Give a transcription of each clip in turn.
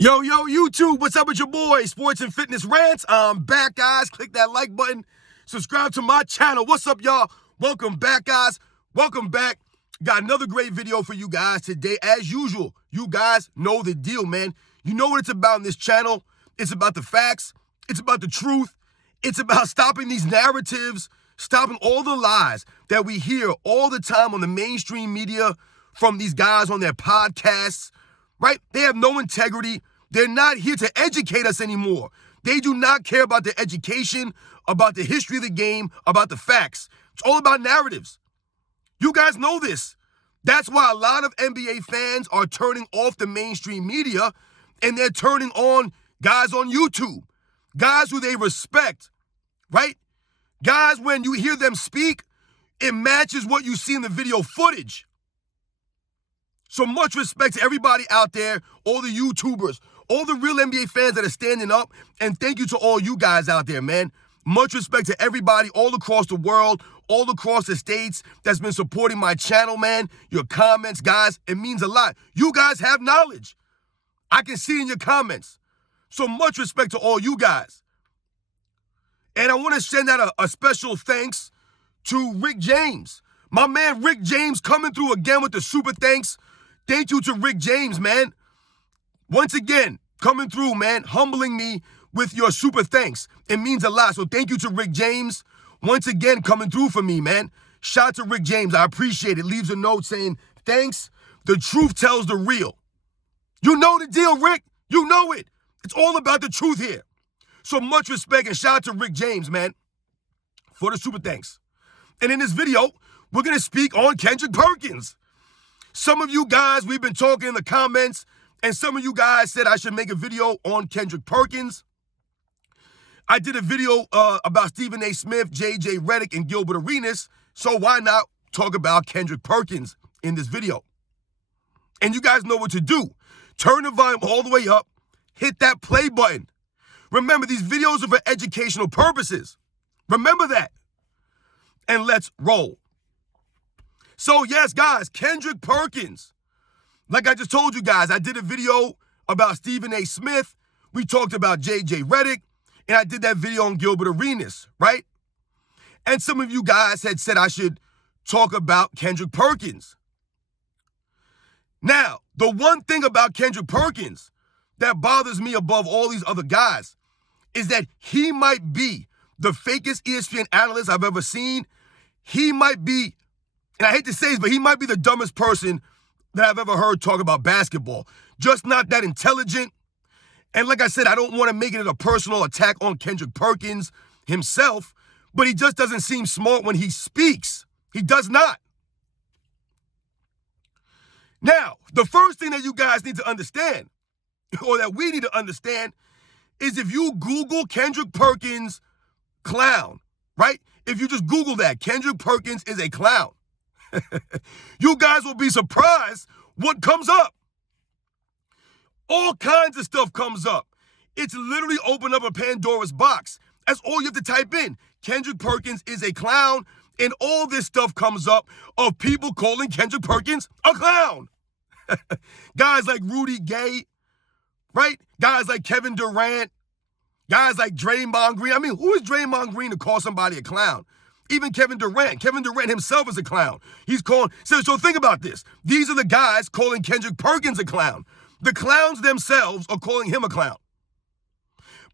Yo, YouTube, what's up with your boy? Sports and Fitness Rants. I'm back, guys. Click that like button. Subscribe to my channel. What's up, y'all? Welcome back, guys. Welcome back. Got another great video for you guys today. As usual, you guys know the deal, man. You know what it's about in this channel. It's about the facts. It's about the truth. It's about stopping these narratives, stopping all the lies that we hear all the time on the mainstream media from these guys on their podcasts, right? They have no integrity. They're not here to educate us anymore. They do not care about the education, about the history of the game, about the facts. It's all about narratives. You guys know this. That's why a lot of NBA fans are turning off the mainstream media and they're turning on guys on YouTube, guys who they respect, right? Guys, when you hear them speak, it matches what you see in the video footage. So much respect to everybody out there, all the YouTubers, all the real NBA fans that are standing up, and thank you to all you guys out there, man. Much respect to everybody all across the world, all across the states that's been supporting my channel, man. Your comments, guys, it means a lot. You guys have knowledge. I can see in your comments. So much respect to all you guys. And I want to send out a special thanks to Rick James. My man Rick James coming through again with the super thanks. Thank you to Rick James, man. Once again, coming through, man, humbling me with your super thanks. It means a lot. So thank you to Rick James. Once again, coming through for me, man. Shout out to Rick James. I appreciate it. Leaves a note saying, thanks. The truth tells the real. You know the deal, Rick. You know it. It's all about the truth here. So much respect and shout out to Rick James, man, for the super thanks. And in this video, we're going to speak on Kendrick Perkins. Some of you guys, we've been talking in the comments, and some of you guys said I should make a video on Kendrick Perkins. I did a video about Stephen A. Smith, J.J. Redick, and Gilbert Arenas, so why not talk about Kendrick Perkins in this video? And you guys know what to do. Turn the volume all the way up, hit that play button. Remember, these videos are for educational purposes. Remember that. And let's roll. So yes, guys, Kendrick Perkins. Like I just told you guys, I did a video about Stephen A. Smith. We talked about J.J. Redick, and I did that video on Gilbert Arenas, right? And some of you guys had said I should talk about Kendrick Perkins. Now, the one thing about Kendrick Perkins that bothers me above all these other guys is that he might be the fakest ESPN analyst I've ever seen. He might be, and I hate to say this, but he might be the dumbest person that I've ever heard talk about basketball. Just not that intelligent. And like I said, I don't want to make it a personal attack on Kendrick Perkins himself, but he just doesn't seem smart when he speaks. He does not. Now, the first thing that you guys need to understand, or that we need to understand, is if you Google Kendrick Perkins clown, right? If you just Google that, Kendrick Perkins is a clown. You guys will be surprised what comes up. All kinds of stuff comes up. It's literally opened up a Pandora's box. That's all you have to type in. Kendrick Perkins is a clown, and all this stuff comes up of people calling Kendrick Perkins a clown. Guys like Rudy Gay, right? Guys like Kevin Durant, guys like Draymond Green. I mean, who is Draymond Green to call somebody a clown? Even Kevin Durant. Kevin Durant himself is a clown. He's calling. So think about this. These are the guys calling Kendrick Perkins a clown. The clowns themselves are calling him a clown.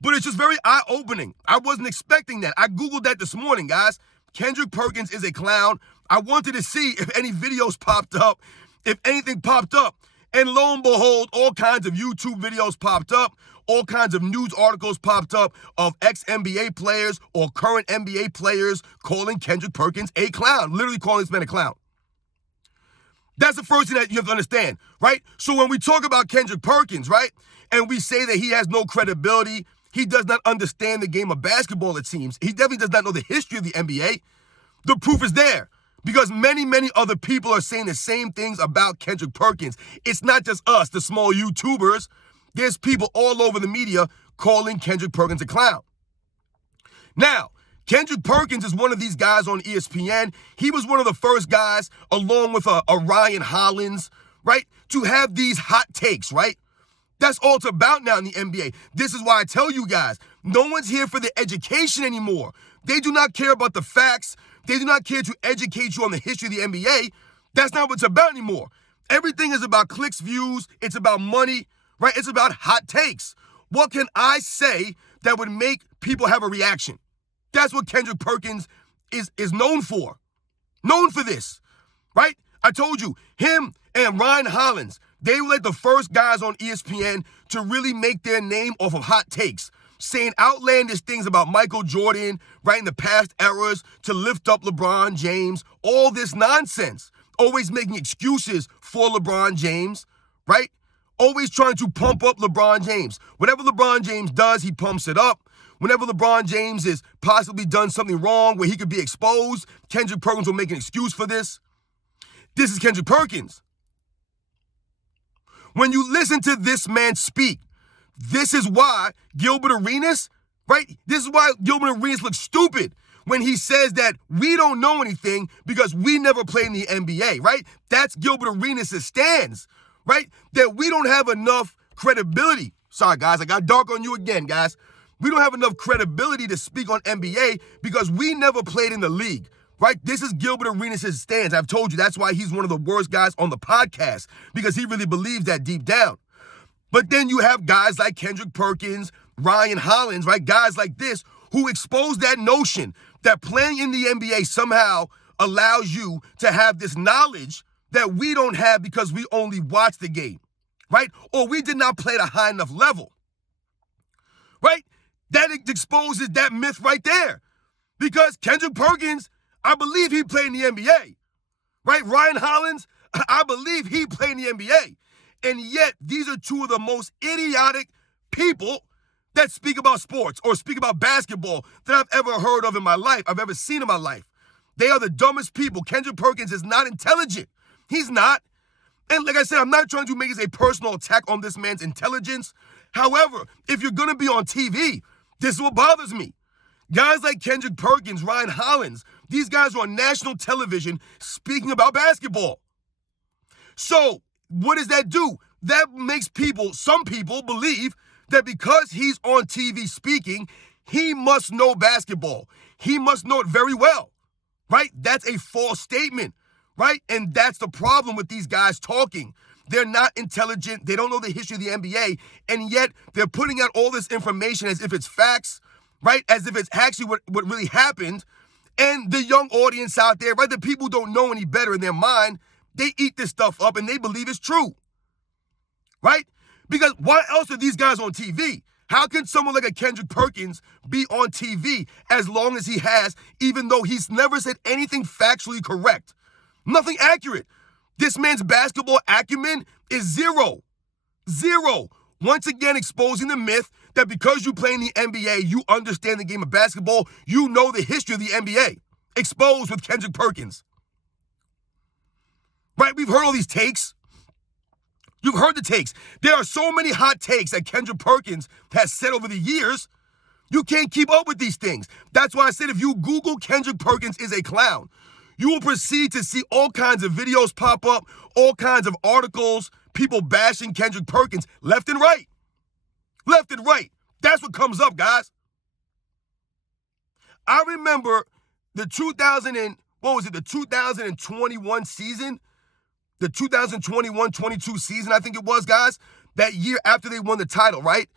But it's just very eye-opening. I wasn't expecting that. I Googled that this morning, guys. Kendrick Perkins is a clown. I wanted to see if any videos popped up, if anything popped up. And lo and behold, all kinds of YouTube videos popped up. All kinds of news articles popped up of ex-NBA players or current NBA players calling Kendrick Perkins a clown, literally calling this man a clown. That's the first thing that you have to understand, right? So when we talk about Kendrick Perkins, right, and we say that he has no credibility, he does not understand the game of basketball, it seems. He definitely does not know the history of the NBA. The proof is there. Because many, many other people are saying the same things about Kendrick Perkins. It's not just us, the small YouTubers. There's people all over the media calling Kendrick Perkins a clown. Now, Kendrick Perkins is one of these guys on ESPN. He was one of the first guys, along with a Ryan Hollins, right, to have these hot takes, right? That's all it's about now in the NBA. This is why I tell you guys, no one's here for the education anymore. They do not care about the facts. They do not care to educate you on the history of the NBA. That's not what it's about anymore. Everything is about clicks, views. It's about money, right? It's about hot takes. What can I say that would make people have a reaction? That's what Kendrick Perkins is known for. Known for this, right? I told you, him and Ryan Hollins, they were like the first guys on ESPN to really make their name off of hot takes, saying outlandish things about Michael Jordan, right, in the past eras, to lift up LeBron James, all this nonsense. Always making excuses for LeBron James, right? Always trying to pump up LeBron James. Whatever LeBron James does, he pumps it up. Whenever LeBron James has possibly done something wrong where he could be exposed, Kendrick Perkins will make an excuse for this. This is Kendrick Perkins. When you listen to this man speak, this is why Gilbert Arenas, right? This is why Gilbert Arenas looks stupid when he says that we don't know anything because we never played in the NBA, right? That's Gilbert Arenas' stance, right? That we don't have enough credibility. Sorry, guys, I got dark on you again, guys. We don't have enough credibility to speak on NBA because we never played in the league, right? This is Gilbert Arenas' stance. I've told you that's why he's one of the worst guys on the podcast, because he really believes that deep down. But then you have guys like Kendrick Perkins, Ryan Hollins, right? Guys like this who expose that notion that playing in the NBA somehow allows you to have this knowledge that we don't have because we only watch the game, right? Or we did not play at a high enough level, right? That exposes that myth right there. Because Kendrick Perkins, I believe he played in the NBA, right? Ryan Hollins, I believe he played in the NBA. And yet, these are two of the most idiotic people that speak about sports or speak about basketball that I've ever heard of in my life, I've ever seen in my life. They are the dumbest people. Kendrick Perkins is not intelligent. He's not. And like I said, I'm not trying to make this a personal attack on this man's intelligence. However, if you're going to be on TV, this is what bothers me. Guys like Kendrick Perkins, Ryan Hollins, these guys are on national television speaking about basketball. So what does that do? That makes some people believe that because he's on TV speaking, he must know basketball. He must know it very well, right? That's a false statement, right? And that's the problem with these guys talking. They're not intelligent. They don't know the history of the NBA. And yet they're putting out all this information as if it's facts, right? As if it's actually what really happened. And the young audience out there, right? The people who don't know any better in their mind, they eat this stuff up and they believe it's true, right? Because why else are these guys on TV? How can someone like a Kendrick Perkins be on TV as long as he has, even though he's never said anything factually correct? Nothing accurate. This man's basketball acumen is zero. Zero. Once again, exposing the myth that because you play in the NBA, you understand the game of basketball, you know the history of the NBA. Exposed with Kendrick Perkins. Right? We've heard all these takes. You've heard the takes. There are so many hot takes that Kendrick Perkins has said over the years, you can't keep up with these things. That's why I said if you Google Kendrick Perkins is a clown, you will proceed to see all kinds of videos pop up, all kinds of articles, people bashing Kendrick Perkins left and right. Left and right. That's what comes up, guys. I remember the 2021 season, the 2021-22 season, I think it was, guys, that year after they won the title, right?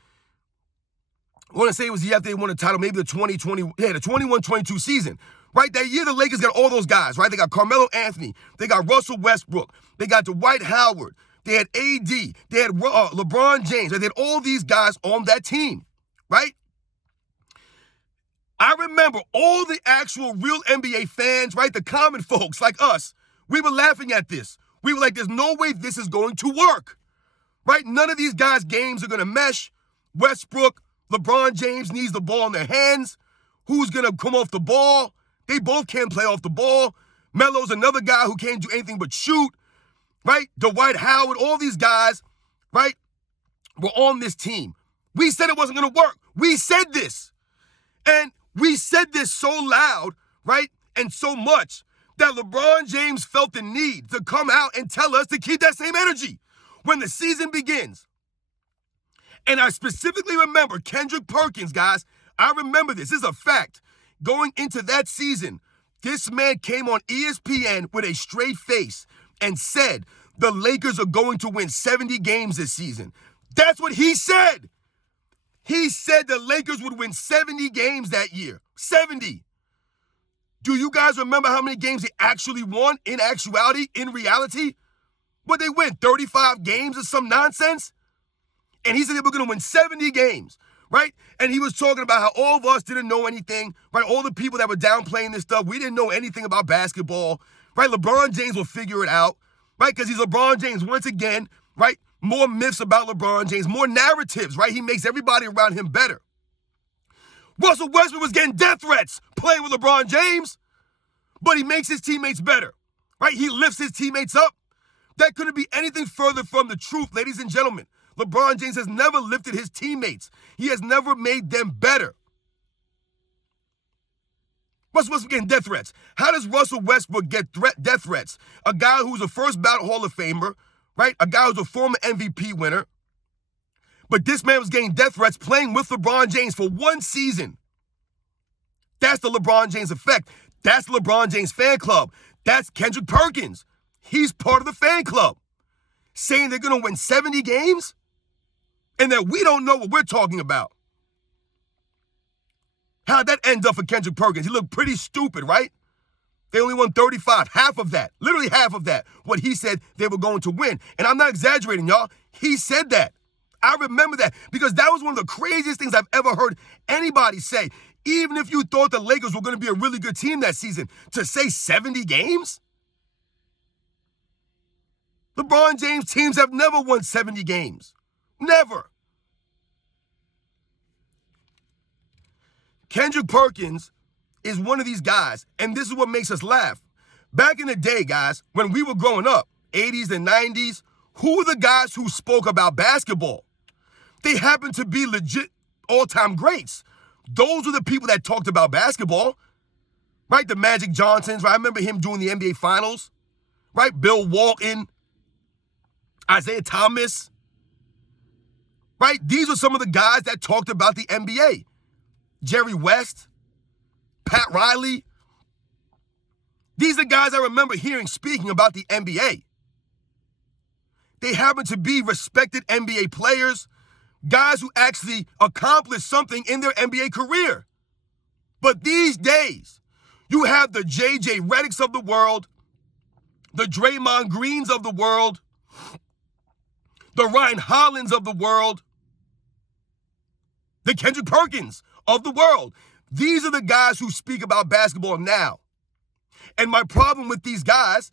I want to say it was the year after they won the title, maybe the 21-22 season. Right, that year the Lakers got all those guys, right? They got Carmelo Anthony, they got Russell Westbrook, they got Dwight Howard, they had AD, they had LeBron James, they had all these guys on that team, right? I remember all the actual real NBA fans, right? The common folks like us, we were laughing at this. We were like, there's no way this is going to work, right? None of these guys' games are going to mesh. Westbrook, LeBron James needs the ball in their hands. Who's going to come off the ball? They both can't play off the ball. Melo's another guy who can't do anything but shoot, right? Dwight Howard, all these guys, right, were on this team. We said it wasn't going to work. We said this. And we said this so loud, right, and so much that LeBron James felt the need to come out and tell us to keep that same energy when the season begins. And I specifically remember Kendrick Perkins, guys. I remember this. This is a fact. Going into that season, this man came on ESPN with a straight face and said the Lakers are going to win 70 games this season. That's what he said. He said the Lakers would win 70 games that year. 70. Do you guys remember how many games they actually won in actuality, in reality? Would they win 35 games or some nonsense? And he said they were going to win 70 games, right? And he was talking about how all of us didn't know anything, right? All the people that were downplaying this stuff, we didn't know anything about basketball, right? LeBron James will figure it out, right? Because he's LeBron James once again, right? More myths about LeBron James, more narratives, right? He makes everybody around him better. Russell Westbrook was getting death threats playing with LeBron James, but he makes his teammates better, right? He lifts his teammates up. That couldn't be anything further from the truth, ladies and gentlemen. LeBron James has never lifted his teammates. He has never made them better. Russell Westbrook getting death threats. How does Russell Westbrook get death threats? A guy who's a first ballot Hall of Famer, right? A guy who's a former MVP winner. But this man was getting death threats playing with LeBron James for one season. That's the LeBron James effect. That's the LeBron James fan club. That's Kendrick Perkins. He's part of the fan club. Saying they're going to win 70 games and that we don't know what we're talking about. How'd that end up for Kendrick Perkins? He looked pretty stupid, right? They only won 35, half of that, literally half of that, what he said they were going to win. And I'm not exaggerating, y'all. He said that. I remember that because that was one of the craziest things I've ever heard anybody say. Even if you thought the Lakers were going to be a really good team that season, to say 70 games? LeBron James teams have never won 70 games. Never. Kendrick Perkins is one of these guys, and this is what makes us laugh. Back in the day, guys, when we were growing up, 80s and 90s, who were the guys who spoke about basketball? They happened to be legit all-time greats. Those were the people that talked about basketball, right? The Magic Johnsons, right? I remember him doing the NBA Finals, right? Bill Walton, Isaiah Thomas, right? These were some of the guys that talked about the NBA. Jerry West, Pat Riley. These are guys I remember hearing speaking about the NBA. They happen to be respected NBA players, guys who actually accomplished something in their NBA career. But these days, you have the J.J. Redicks of the world, the Draymond Greens of the world, the Ryan Hollins of the world, the Kendrick Perkins of the world. These are the guys who speak about basketball now. And my problem with these guys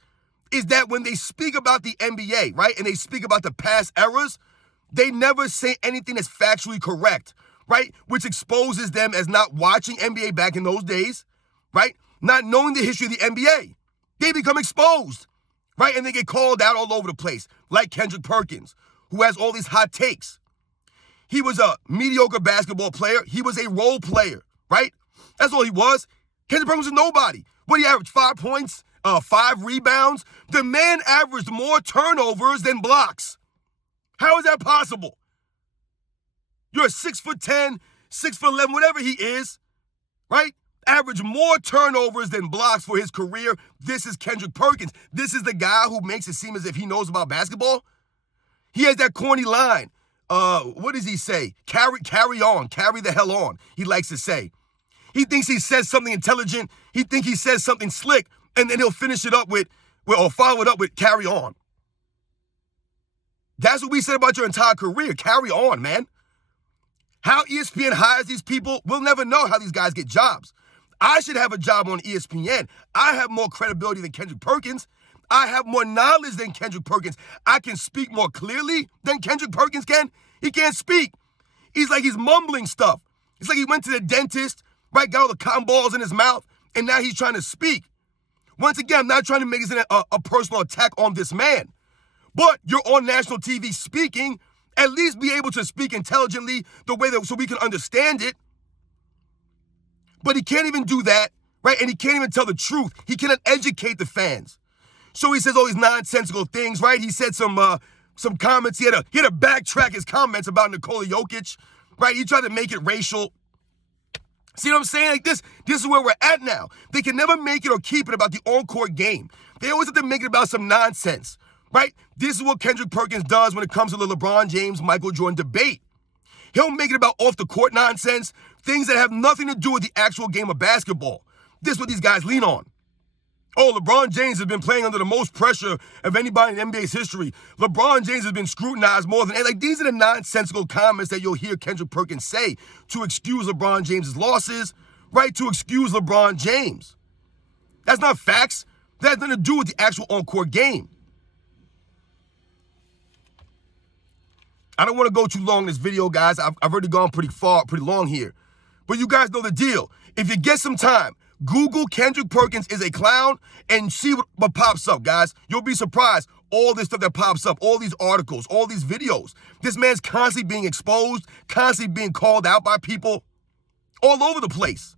is that when they speak about the NBA, right, and they speak about the past eras, they never say anything that's factually correct, right, which exposes them as not watching NBA back in those days, right, not knowing the history of the NBA. They become exposed, right, and they get called out all over the place, like Kendrick Perkins, who has all these hot takes. He was a mediocre basketball player. He was a role player, right? That's all he was. Kendrick Perkins was nobody. What did he average? 5 points, 5 rebounds? The man averaged more turnovers than blocks. How is that possible? You're a 6'10", 6'11", whatever he is, right? Average more turnovers than blocks for his career. This is Kendrick Perkins. This is the guy who makes it seem as if he knows about basketball. He has that corny line. What does he say? Carry on, carry the hell on, he likes to say. He thinks he says something intelligent. He thinks he says something slick, and then he'll finish it up with, or follow it up with carry on. That's what we said about your entire career. Carry on, man. How ESPN hires these people, we'll never know how these guys get jobs. I should have a job on ESPN. I have more credibility than Kendrick Perkins. I have more knowledge than Kendrick Perkins. I can speak more clearly than Kendrick Perkins can. He can't speak. He's like he's mumbling stuff. It's like he went to the dentist, right, got all the cotton balls in his mouth, and now he's trying to speak. Once again, I'm not trying to make this a personal attack on this man. But you're on national TV speaking, at least be able to speak intelligently the way that so we can understand it. But he can't even do that, right? And he can't even tell the truth. He cannot educate the fans. So he says all these nonsensical things, right? He said some some comments. He had to backtrack his comments about Nikola Jokic, right? He tried to make it racial. See what I'm saying? Like this is where we're at now. They can never make it or keep it about the on-court game. They always have to make it about some nonsense, right? This is what Kendrick Perkins does when it comes to the LeBron James, Michael Jordan debate. He'll make it about off-the-court nonsense, things that have nothing to do with the actual game of basketball. This is what these guys lean on. Oh, LeBron James has been playing under the most pressure of anybody in NBA's history. LeBron James has been scrutinized more than... Like, these are the nonsensical comments that you'll hear Kendrick Perkins say to excuse LeBron James's losses, right? To excuse LeBron James. That's not facts. That has nothing to do with the actual on-court game. I don't want to go too long in this video, guys. I've already gone pretty long here. But you guys know the deal. If you get some time, Google Kendrick Perkins is a clown and see what pops up, guys. You'll be surprised. All this stuff that pops up, all these articles, all these videos. This man's constantly being exposed, constantly being called out by people all over the place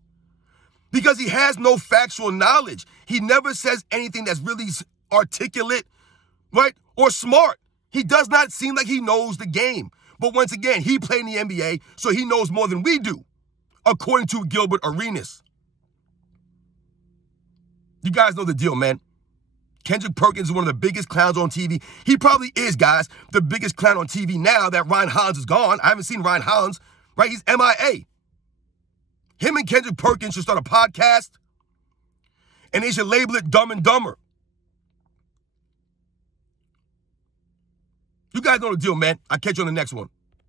because he has no factual knowledge. He never says anything that's really articulate, right, or smart. He does not seem like he knows the game. But once again, he played in the NBA, so he knows more than we do, according to Gilbert Arenas. You guys know the deal, man. Kendrick Perkins is one of the biggest clowns on TV. He probably is, guys, the biggest clown on TV now that Ryan Hollins is gone. I haven't seen Ryan Hollins, right? He's MIA. Him and Kendrick Perkins should start a podcast, and they should label it Dumb and Dumber. You guys know the deal, man. I'll catch you on the next one.